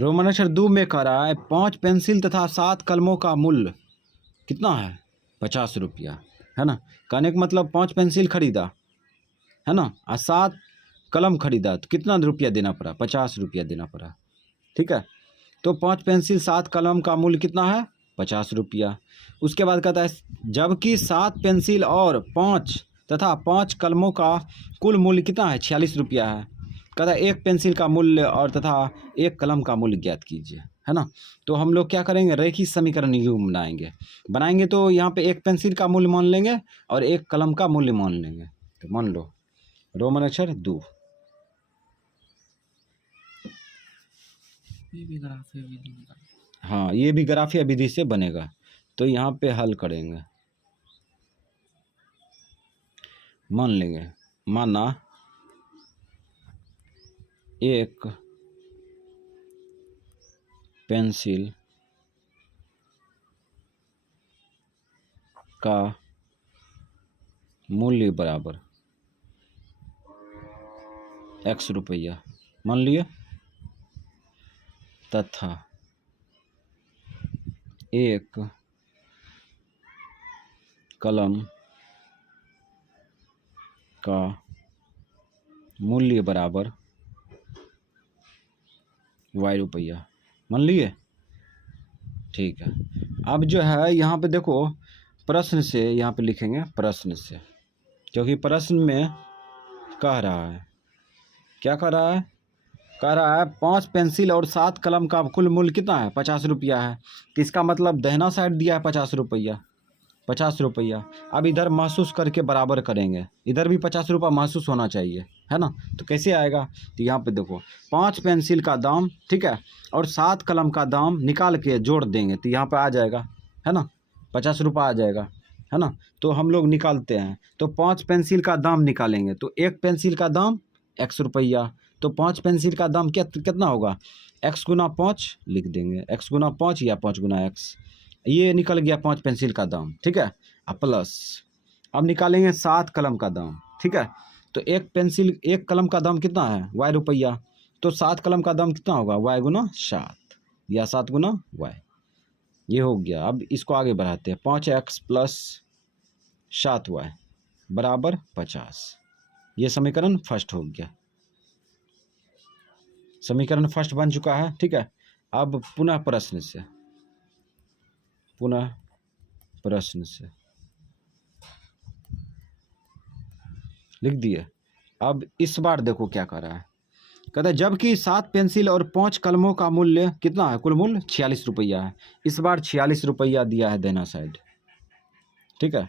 Roman अक्षर 2 में कह रहा है 5 पेंसिल तथा 7 कलमों का मूल्य कितना है? 50 रुपया, है ना। कहने का मतलब 5 पेंसिल खरीदा, है ना, और 7 कलम खरीदा तो कितना रुपया देना पड़ा? 50 रुपया देना पड़ा। ठीक है, तो 5 पेंसिल 7 कलम का मूल्य कितना है? 50 रुपया। उसके बाद कहता है जबकि 7 पेंसिल और 5 तथा 5 कलमों का कुल मूल्य कितना है? 46 रुपया है। कहता है एक पेंसिल का मूल्य और तथा एक कलम का मूल्य ज्ञात कीजिए, है ना। तो हम लोग क्या करेंगे? रेखीय समीकरण युग्म बनाएंगे तो यहाँ पे एक पेंसिल का मूल्य मान लेंगे और एक कलम का मूल्य मान लेंगे। तो मान लो रोमन अक्षर 2। हाँ, ये भी ग्राफीय विधि से बनेगा। तो यहाँ पे हल करेंगे, मान लेंगे, माना एक पेंसिल का मूल्य बराबर x रुपया मान लिए, तथा एक कलम का मूल्य बराबर y रुपया मान लिए। ठीक है, अब जो है यहाँ पे देखो प्रश्न से यहाँ पे लिखेंगे प्रश्न से, क्योंकि प्रश्न में कह रहा है, क्या कह रहा है? कह रहा है 5 पेंसिल और 7 कलम का कुल मूल्य कितना है? 50 रुपया है। तो इसका मतलब दाहिना साइड दिया है 50 रुपया, 50 रुपया। अब इधर महसूस करके बराबर करेंगे, इधर भी 50 रुपया महसूस होना चाहिए, है ना। तो कैसे आएगा? तो यहाँ पे देखो 5 पेंसिल का दाम, ठीक है, और 7 कलम का दाम निकाल के जोड़ देंगे तो यहाँ पे आ जाएगा, है ना, 50 रुपया आ जाएगा, है ना। तो हम लोग निकालते हैं, तो 5 पेंसिल का दाम निकालेंगे तो एक पेंसिल का दाम x रुपया, तो 5 पेंसिल का दाम कितना होगा? x गुना 5 लिख देंगे, x गुना 5 या 5 गुना x, ये निकल गया 5 पेंसिल का दाम, ठीक है। अब प्लस अब निकालेंगे 7 कलम का दाम, ठीक है। तो एक कलम का दाम कितना है? y रुपया, तो 7 कलम का दाम कितना होगा? y गुना 7 या 7 गुना y, ये हो गया। अब इसको आगे बढ़ाते हैं, 5x प्लस 7y बराबर 50। ये समीकरण फर्स्ट हो गया, समीकरण फर्स्ट बन चुका है, ठीक है। अब पुनः प्रश्न से लिख दिए। अब इस बार देखो क्या कर रहा है, कहता है जबकि 7 पेंसिल और 5 कलमों का मूल्य कितना है? कुल मूल्य 46 रुपया है। इस बार 46 रुपया दिया है देना साइड, ठीक है।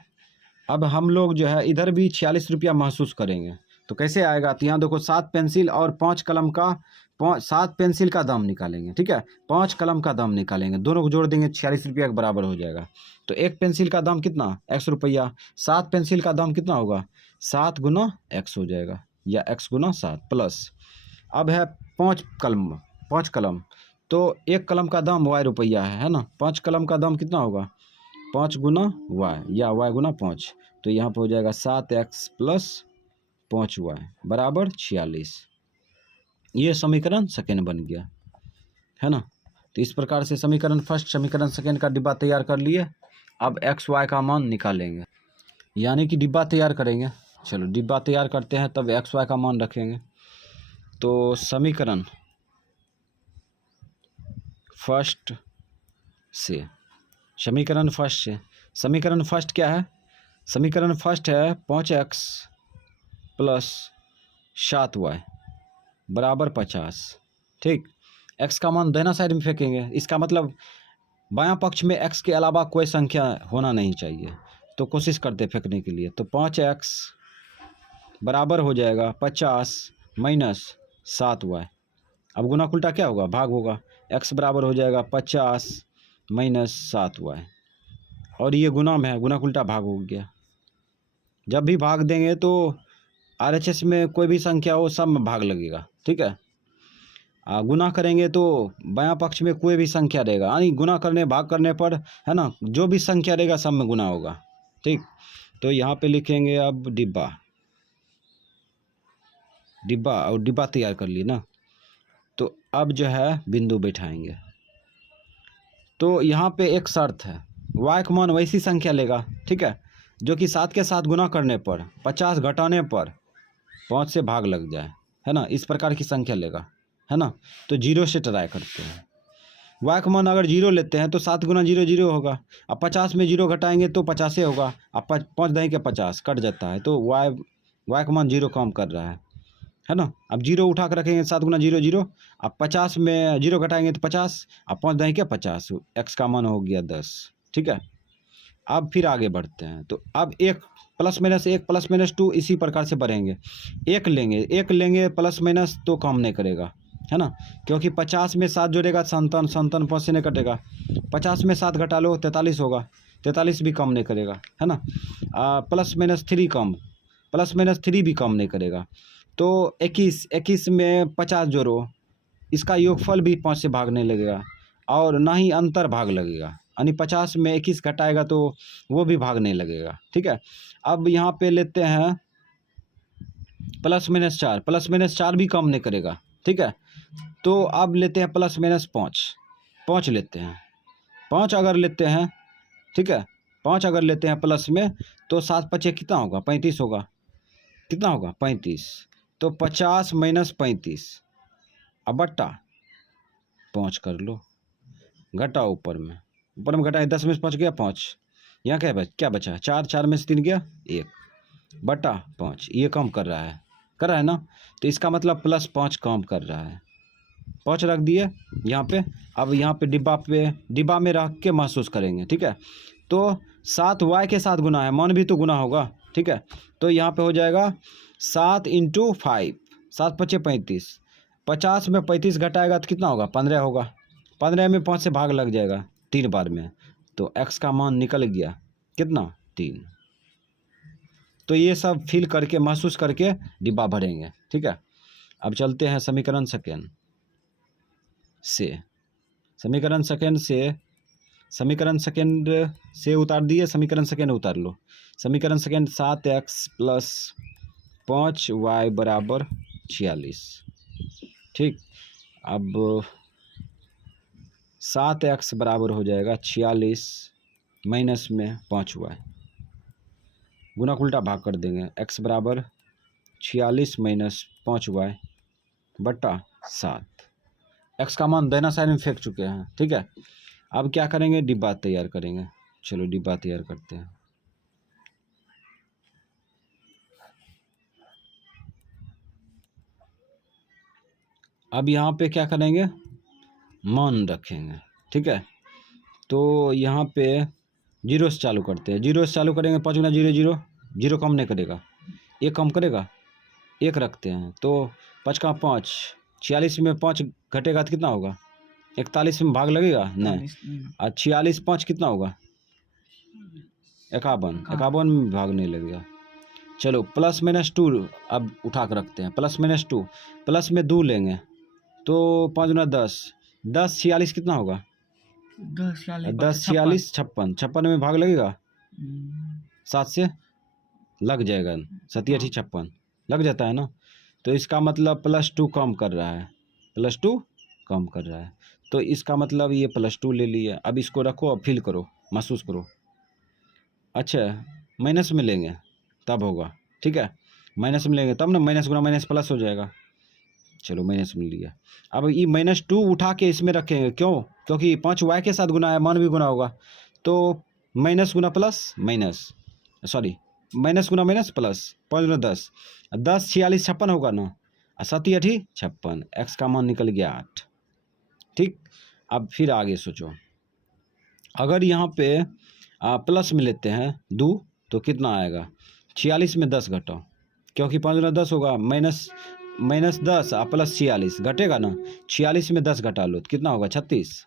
अब हम लोग जो है इधर भी 46 रुपया महसूस करेंगे, तो कैसे आएगा? तो यहाँ देखो 7 पेंसिल और 5 कलम का 7 पेंसिल का दाम निकालेंगे, ठीक है, 5 कलम का दाम निकालेंगे, दोनों को जोड़ देंगे 46 रुपया के बराबर हो जाएगा। तो एक पेंसिल का दाम कितना? x रुपया। 7 पेंसिल का दाम कितना होगा? 7 गुना x हो जाएगा, या x गुना 7 प्लस। अब है 5 कलम, तो एक कलम का दाम y रुपया है ना। 5 कलम का दाम कितना होगा? 5 गुना y या y गुना 5, तो यहाँ पर हो जाएगा 7x प्लस 5y बराबर 46। ये समीकरण सेकेंड बन गया, है ना। तो इस प्रकार से समीकरण फर्स्ट समीकरण सेकेंड का डिब्बा तैयार कर लिए। अब एक्स वाई का मान निकालेंगे, यानी कि डिब्बा तैयार करेंगे। चलो डिब्बा तैयार करते हैं, तब एक्स वाई का मान रखेंगे। तो समीकरण फर्स्ट से समीकरण फर्स्ट क्या है? समीकरण फर्स्ट है 5x प्लस 7y बराबर 50, ठीक। x का मान दाहिना साइड में फेंकेंगे, इसका मतलब बायां पक्ष में x के अलावा कोई संख्या होना नहीं चाहिए, तो कोशिश करते फेंकने के लिए। तो 5x बराबर हो जाएगा 50 माइनस 7y। अब गुना उल्टा क्या होगा? भाग होगा। x बराबर हो जाएगा 50 माइनस 7y, और ये गुना में है, गुना उल्टा भाग हो गया। जब भी भाग देंगे तो RHS में कोई भी संख्या हो सब में भाग लगेगा, ठीक है। गुना करेंगे तो बायां पक्ष में कोई भी संख्या रहेगा, यानी गुना करने भाग करने पर, है ना, जो भी संख्या रहेगा सब में गुना होगा, ठीक। तो यहाँ पे लिखेंगे अब डिब्बा और डिब्बा तैयार कर लिए ना। तो अब जो है बिंदु बैठाएंगे। तो यहाँ पे एक शर्त है, y का मान वैसी संख्या लेगा, ठीक है, जो कि 7 के साथ गुना करने पर 50 घटाने पर 5 से भाग लग जाए, है ना, इस प्रकार की संख्या लेगा, है ना। तो 0 से ट्राई करते हैं। y का मान अगर 0 लेते हैं तो 7 गुना 0 0 होगा। अब 50 में 0 घटाएंगे तो 50 होगा। अब 5 दही के 50 कट जाता है, तो y का मान 0 कम कर रहा है ना। अब 0 उठा कर रखेंगे, 7 गुना 0 0। अब 50 में 0 घटाएंगे तो 50। अब 5 दही के 50, x का मान हो गया 10, ठीक है। अब फिर आगे बढ़ते हैं। तो अब एक प्लस माइनस 1 प्लस माइनस 2 इसी प्रकार से बढ़ेंगे। एक लेंगे प्लस माइनस तो काम नहीं करेगा, है ना, क्योंकि 50 में 7 जोड़ेगा 57 5 से नहीं कटेगा। 50 में 7 घटा लो 43 होगा, 43 भी कम नहीं करेगा, है ना। प्लस माइनस 3 कम, प्लस माइनस 3 भी कम नहीं करेगा। तो 21 में 50 जोड़ो, इसका योगफल भी 5 से भाग नहीं लगेगा और ना ही अंतर भाग लगेगा, यानी 50 में 21 घटाएगा तो वो भी भाग नहीं लगेगा, ठीक है। अब यहाँ पे लेते हैं प्लस माइनस 4, प्लस माइनस 4 भी कम नहीं करेगा, ठीक है। तो अब लेते हैं प्लस माइनस 5 लेते हैं। 5 अगर लेते हैं, ठीक है, 5 अगर लेते हैं प्लस में, तो 7 5 कितना होगा, 35 होगा। कितना होगा, 35। तो 50 माइनस 35, अब बट्टा 5 कर लो, घटा ऊपर में घटाए 10 में से 5 गया 5, यहाँ क्या बचा 4, 4 में से 3 गया 1, बटा 5। ये कम कर रहा है ना। तो इसका मतलब +5 कम कर रहा है। 5 रख दिए यहाँ पे। अब यहाँ पे डिब्बा में रख के महसूस करेंगे, ठीक है। तो 7 y के साथ गुना है, मान भी तो गुना होगा, ठीक है। तो यहाँ पे हो जाएगा 7 × 5, 7 5 35। 50 में 35 घटाएगा तो कितना होगा, 15 होगा। 15 में 5 से भाग लग जाएगा 3 बार में, तो x का मान निकल गया कितना, 3। तो ये सब फील करके महसूस करके डिब्बा भरेंगे, ठीक है। अब चलते हैं समीकरण सेकेंड से। समीकरण सेकेंड से उतार दिए, समीकरण सेकेंड उतार लो। समीकरण सेकेंड 7x + 5y = 46, ठीक। अब 7x बराबर हो जाएगा 46 माइनस में 5y, गुना उल्टा भाग कर देंगे। x बराबर 46 माइनस 5y बट्टा 7। x का मान दाहिना साइड में फेंक चुके हैं, ठीक है। अब क्या करेंगे, डिब्बा तैयार करेंगे। चलो डिब्बा तैयार करते हैं। अब यहाँ पे क्या करेंगे, मान रखेंगे, ठीक है। तो यहाँ पे 0 से चालू करते हैं। 0 से चालू करेंगे, 5 गुना 0 0, 0 कम नहीं करेगा, 1 कम करेगा, 1 रखते हैं। तो 5 का 5, 46 में 5 घटेगा तो कितना होगा, 41 में भाग लगेगा नहीं। और 46 5 कितना होगा, 51 में भाग नहीं लगेगा। चलो प्लस माइनस 2 अब उठा कर रखते हैं। प्लस माइनस 2, प्लस में 2 लेंगे तो 5 गुना 10, 10 46 कितना होगा, 10 46 56, 56 में भाग लगेगा 7 से लग जाएगा, 7 8 56 लग जाता है ना। तो इसका मतलब +2 कम कर रहा है, +2 कम कर रहा है। तो इसका मतलब ये +2 ले लिया। अब इसको रखो, अब फील करो, महसूस करो। अच्छा माइनस में लेंगे तब होगा, ठीक है, माइनस में लेंगे तब ना, माइनस गुना माइनस प्लस हो जाएगा। चलो माइनस में लिया। अब ये -2 उठा के इसमें रखेंगे, क्यों, क्योंकि 5 y के साथ गुना है, मान भी गुना होगा। तो माइनस गुना प्लस माइनस, सॉरी माइनस गुना माइनस प्लस, 5 गुना 10, 10 46 56 होगा ना, 7 8 56, x का मान निकल गया 8, ठीक। अब फिर आगे सोचो, अगर यहाँ पे प्लस में लेते हैं 2 तो कितना आएगा, 46 में 10 घटाओ, क्योंकि 5 गुना 10 होगा, माइनस 10 प्लस 46 घटेगा ना, 46 में 10 घटा लो तो कितना होगा, 36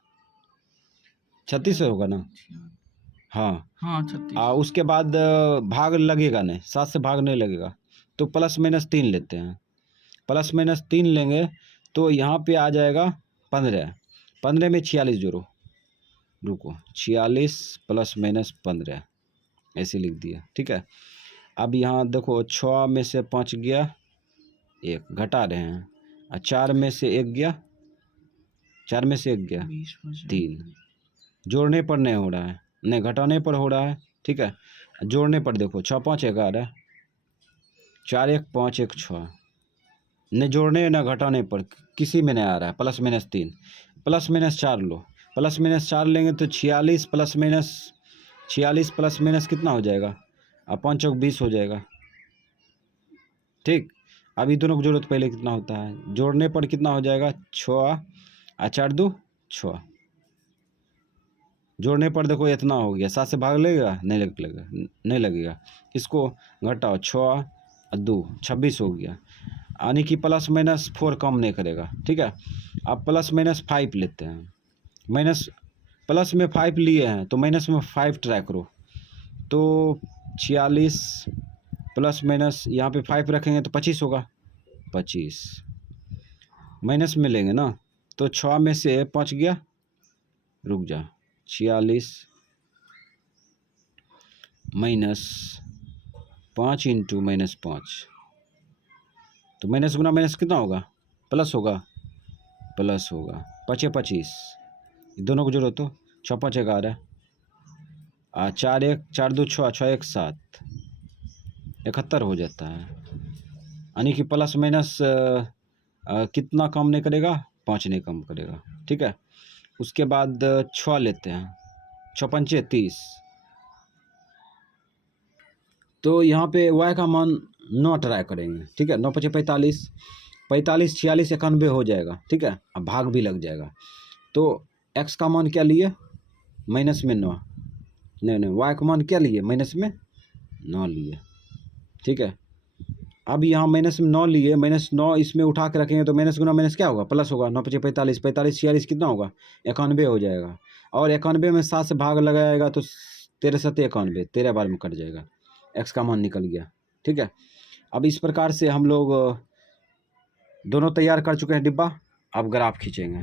होगा ना। हाँ 36। उसके बाद भाग लगेगा नहीं, 7 से भाग नहीं लगेगा, तो प्लस माइनस 3 लेते हैं। प्लस माइनस 3 लेंगे तो यहाँ पे आ जाएगा 15, 15 में 46 जोड़ो, रुको 46 प्लस माइनस 15 ऐसे लिख दिया, ठीक है। अब यहाँ देखो 6 में से 5 गया 1, घटा रहे हैं, और 4 में से 1 गया 4 में से 1 गया 3, जोड़ने पर नहीं हो रहा है, नहीं घटाने पर हो रहा है, ठीक है। जोड़ने पर देखो 6 5 11, 4 1 5 1 6, न जोड़ने न घटाने पर किसी में नहीं आ रहा है। प्लस माइनस 3, प्लस माइनस 4 लो, प्लस माइनस 4 लेंगे तो 46 प्लस माइनस 46 प्लस माइनस कितना हो जाएगा, अब 5 चौक 20 हो जाएगा, ठीक। अभी दोनों को जोड़ो तो पहले कितना होता है, जोड़ने पर कितना हो जाएगा 6 और 4 2 6, जोड़ने पर देखो इतना हो गया, 7 से भाग लगेगा, नहीं लगेगा। इसको घटाओ, 6 और 2 26 हो गया, यानी कि प्लस माइनस 4 कम नहीं करेगा, ठीक है। अब प्लस माइनस 5 लेते हैं, माइनस प्लस में 5 लिए हैं तो माइनस में 5 ट्राई करो, तो 46 प्लस माइनस यहाँ पे 5 रखेंगे तो 25 होगा, 25 माइनस में लेंगे ना तो 6 में से 5 गया, रुक जा, 46 माइनस 5 इंटू माइनस 5, तो माइनस गुना माइनस कितना होगा, प्लस होगा, 5 25, दोनों को जोड़ो तो 6 5 11, 4 1 4 2 6 6 1 7, 71 हो जाता है, यानी कि प्लस माइनस कितना कम नहीं करेगा, 5 नहीं कम करेगा, ठीक है। उसके बाद 6 लेते हैं, 6 पंचे 30, तो यहाँ पे y का मान 9 ट्राई करेंगे, ठीक है। 9 पचे 45, 45 46 91 हो जाएगा, ठीक है। अब भाग भी लग जाएगा, तो x का मान क्या लिए, माइनस में 9, नहीं y का मान क्या लिए, माइनस में 9 लिए, ठीक है। अब यहाँ माइनस में 9 लिए, माइनस 9 इसमें उठा के रखेंगे तो माइनस गुना माइनस क्या होगा, प्लस होगा, 9 पचे 45, 45 46 कितना होगा, 91 हो जाएगा, और 91 में 7 से भाग लगाएगा तो 13 7 91, 13 बार में कट जाएगा, एक्स का मान निकल गया, ठीक है। अब इस प्रकार से हम लोग दोनों तैयार कर चुके हैं डिब्बा, अब ग्राफ खींचेंगे।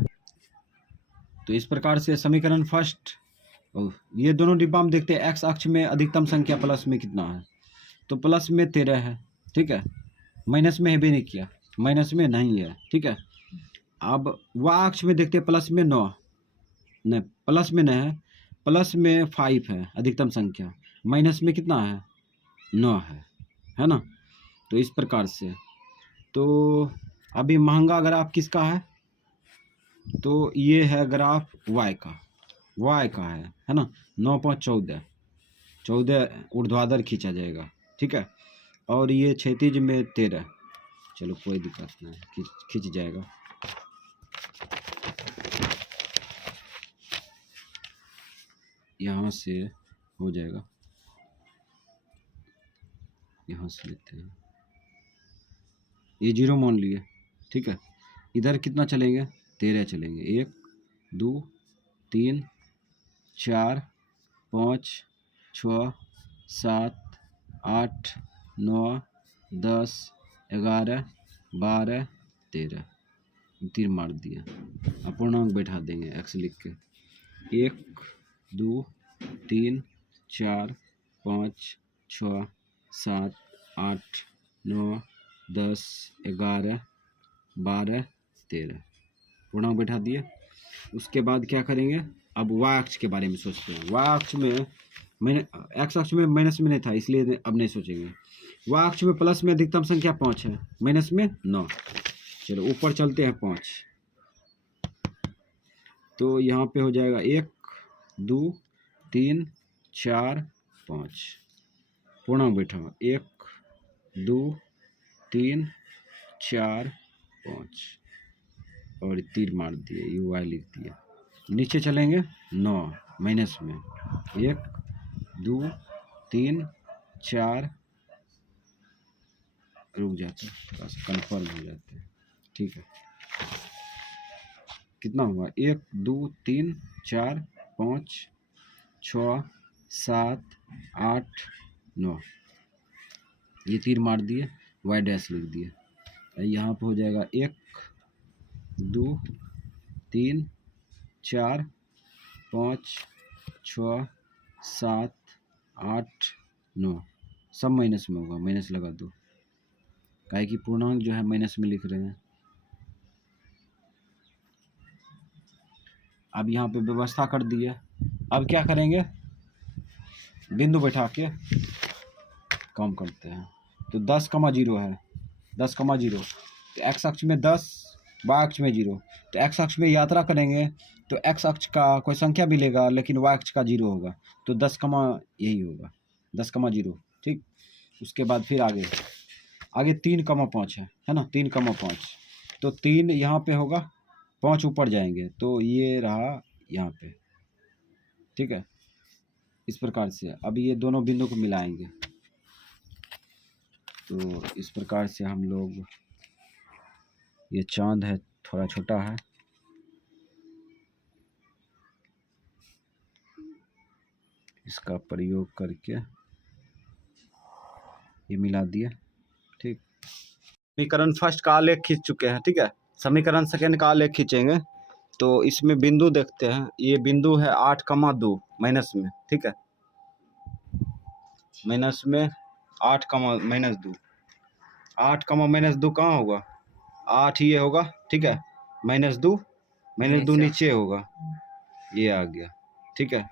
तो इस प्रकार से समीकरण फर्स्ट, ये दोनों डिब्बा में देखते हैं एक्स अक्ष में अधिकतम संख्या प्लस में कितना है, तो प्लस में 13 है, ठीक है। माइनस में है भी नहीं किया, माइनस में नहीं है, ठीक है। अब वाई अक्ष में देखते हैं प्लस में 9, नहीं प्लस में नहीं है, प्लस में 5 है अधिकतम संख्या, माइनस में कितना है 9 है ना। तो इस प्रकार से, तो अभी महंगा ग्राफ किसका है, तो ये है ग्राफ y का है ना। 9 5 14, 14 ऊर्ध्वाधर खींचा जाएगा, ठीक है। और ये क्षैतिज में 13, चलो कोई दिक्कत नहीं, खींच जाएगा। यहाँ से हो जाएगा, यहाँ से लेते हैं, ये 0 मान लिए, ठीक है। इधर कितना चलेंगे, 13 चलेंगे, 1 2 3 4 5 6 7 8 9 10 11 12 13, तीर मार दिया। अपूर्णांक बैठा देंगे एक्स लिख के, 1 2 3 4 5 6 7 8 9 10 11 12 13, पूर्णांक बैठा दिए। उसके बाद क्या करेंगे, अब वाई अक्ष के बारे में सोचते हैं। वाई अक्ष में मैंने एक्स अक्ष में माइनस में नहीं था, इसलिए अब नहीं सोचेंगे। वाई अक्ष में प्लस में अधिकतम संख्या 5 है, माइनस में 9, चलो ऊपर चलते हैं 5, तो यहाँ पे हो जाएगा 1 2 3 4 5, पूर्णांक बैठा 1 2 3 4 5, और तीर मार दिए, यू वाई लिख दिया। नीचे चलेंगे 9 माइनस में, 1 2 3 4, रुक जाते हैं बस कन्फर्म हो जाते हैं, ठीक है। कितना हुआ, 1 2 3 4 5 6 7 8 9, ये तीर मार दिए, वाई डैश लिख दिए। यहाँ पे हो जाएगा 1 2 3 4 5 6 7 8 9, सब माइनस में होगा, माइनस लगा दो, काहे कि पूर्णांक जो है माइनस में लिख रहे हैं। अब यहाँ पे व्यवस्था कर दिए। अब क्या करेंगे, बिंदु बैठा के काम करते हैं। तो 10,0 है, 10,0 तो एक्स अक्ष में 10, वाई अक्ष में 0। तो एक्स अक्ष में यात्रा करेंगे तो एक्स अक्ष का कोई संख्या मिलेगा, लेकिन वाई अक्ष का 0 होगा। तो 10, यही होगा 10,0। ठीक, उसके बाद फिर आगे 3,5 है ना, 3,5। तो 3 यहाँ पे होगा, 5 ऊपर जाएंगे तो ये रहा यहाँ पे। ठीक है, इस प्रकार से अब ये दोनों बिंदु को मिलाएंगे। तो इस प्रकार से हम लोग, ये चांद है थोड़ा छोटा है, इसका प्रयोग करके ये मिला दिया। ठीक, समीकरण फर्स्ट का आलेख खींच चुके हैं। ठीक है, समीकरण सेकेंड का आलेख खींचेंगे। तो इसमें बिंदु देखते हैं, ये बिंदु है 8,2 माइनस में। ठीक है, माइनस में 8,-2, 8,-2 कहाँ होगा, 8 ये होगा। ठीक है, -2 नीचे होगा, ये आ गया। ठीक है,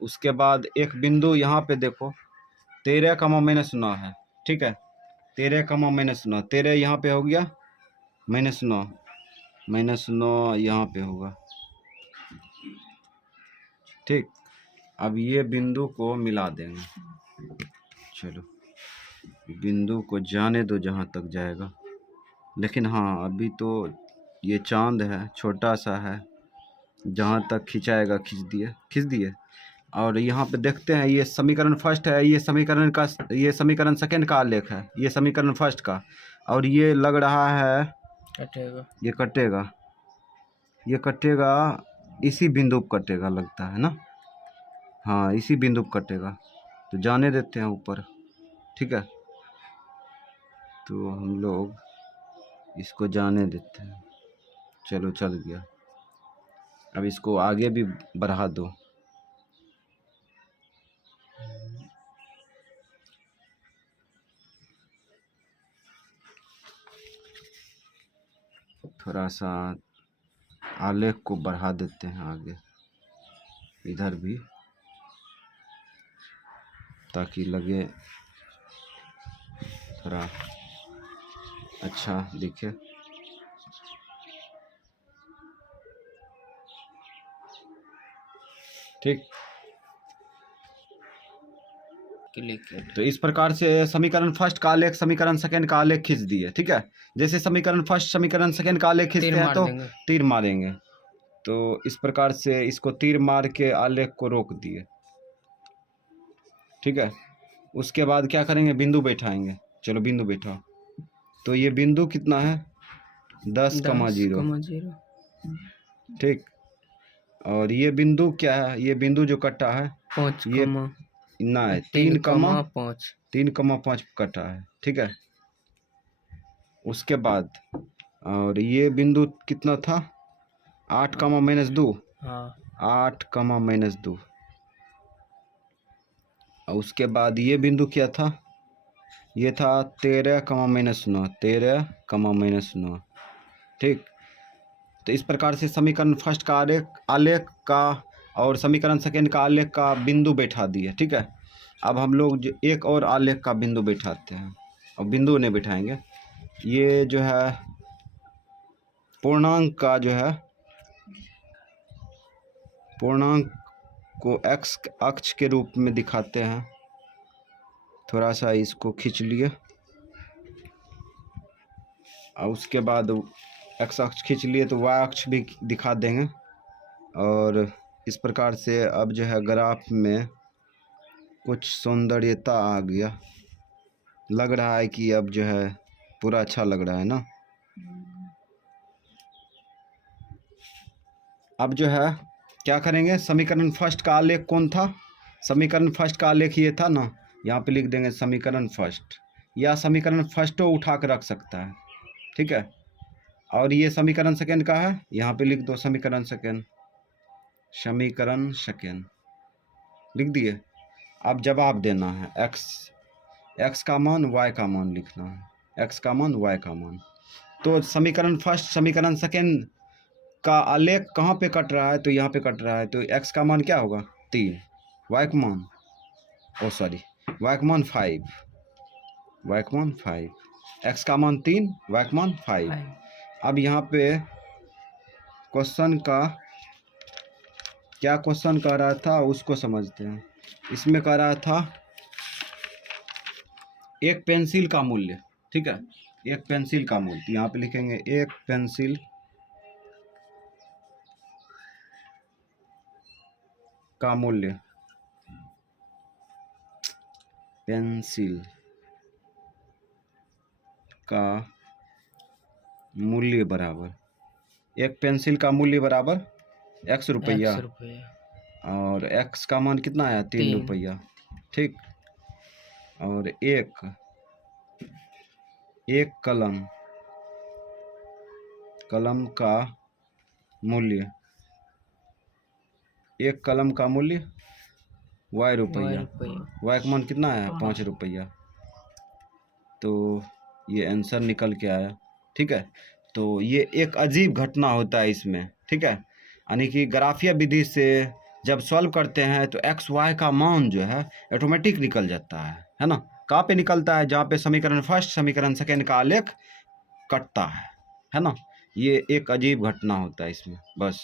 उसके बाद एक बिंदु यहाँ पे देखो 13,-9 है। ठीक है, 13,-9, 13 यहाँ पे हो गया, -9 यहाँ पे होगा। ठीक, अब ये बिंदु को मिला देंगे। चलो, बिंदु को जाने दो जहाँ तक जाएगा, लेकिन हाँ अभी तो ये चांद है, छोटा सा है, जहाँ तक खिंचाएगा खींच दिए। और यहाँ पे देखते हैं, ये समीकरण फर्स्ट है, ये समीकरण सेकेंड का आलेख है, ये समीकरण फर्स्ट का। और ये लग रहा है कटेगा, ये कटेगा इसी बिंदु पर कटेगा, लगता है ना। हाँ, इसी बिंदु पर कटेगा, तो जाने देते हैं ऊपर। ठीक है, तो हम लोग इसको जाने देते हैं। चलो, चल गया। अब इसको आगे भी बढ़ा दो। थोड़ा सा आलेख को बढ़ा देते हैं आगे, इधर भी, ताकि लगे थोड़ा अच्छा दिखे। ठीक, तो इस प्रकार से समीकरण फर्स्ट का आलेख समीकरण सेकेंड का आलेख खींच दिए। ठीक है, जैसे समीकरण फर्स्ट समीकरण सेकेंड का आलेख खींचते हैं तो तीर मारेंगे। तो इस प्रकार से इसको तीर मार के आलेख को रोक दिए। ठीक है, उसके बाद क्या करेंगे, बिंदु बैठाएंगे। चलो, बिंदु बैठाओ। तो ये बिंदु कितना है, 10,0। ठीक, और ये बिंदु क्या है, ये बिंदु जो कटा है 5, ये ना है 3,5 कटा है। ठीक है, उसके बाद और ये बिंदु कितना था, 8,-2। 8,-2। और उसके बाद ये बिंदु क्या था, ये था 13,-9, 13,-9। ठीक, तो इस प्रकार से समीकरण फर्स्ट का आलेख का और समीकरण सेकेंड का आलेख का बिंदु बैठा दिए। ठीक है, अब हम लोग एक और आलेख का बिंदु बैठाते हैं, और बिंदु नहीं बैठाएंगे। ये जो है पूर्णांक का जो है, पूर्णांक को एक्स अक्ष के रूप में दिखाते हैं। थोड़ा सा इसको खींच लिए, और उसके बाद एक्स अक्ष खींच लिए तो वाई अक्ष भी दिखा देंगे। और इस प्रकार से अब जो है ग्राफ में कुछ सौंदर्यता आ गया, लग रहा है कि अब जो है पूरा अच्छा लग रहा है ना। अब जो है क्या करेंगे, समीकरण फर्स्ट का आलेख कौन था, समीकरण फर्स्ट का आलेख ये था ना, यहाँ पे लिख देंगे समीकरण फर्स्ट, या समीकरण फर्स्टो उठा कर रख सकता है। ठीक है, और ये समीकरण सेकेंड का है, यहाँ पे लिख दो समीकरण सेकेंड, समीकरण सेकेंड लिख दिए। अब जवाब देना है, एक्स का मान, वाई का मान लिखना है, एक्स का मान, वाई का मान। तो समीकरण फर्स्ट समीकरण सेकेंड का आलेख कहाँ पे कट रहा है, तो यहाँ पे कट रहा है, तो x का मान क्या होगा 3, y का मान y का मान 5, y का मान 5, x का मान 3, y का मान 5। अब यहाँ पे क्वेश्चन का क्या क्वेश्चन कह रहा था उसको समझते हैं। इसमें कह रहा था एक पेंसिल का मूल्य, ठीक है, एक पेंसिल का मूल्य, यहाँ पे लिखेंगे एक पेंसिल का मूल्य, पेंसिल का मूल्य बराबर, एक पेंसिल का मूल्य बराबर x रुपया, और x का मान कितना आया 3 रुपया, ठीक। और एक कलम का मूल्य, एक कलम का मूल्य y रुपया, y का मान कितना आया 5 रुपया। तो ये आंसर निकल के आया, ठीक है। तो ये एक अजीब घटना होता है इसमें, ठीक है, यानी कि ग्राफीय विधि से जब सॉल्व करते हैं तो एक्स वाई का मान जो है ऑटोमेटिक निकल जाता है ना। कहाँ पे निकलता है, जहाँ पे समीकरण फर्स्ट समीकरण सेकेंड का आलेख कटता है ना। ये एक अजीब घटना होता है इसमें, बस।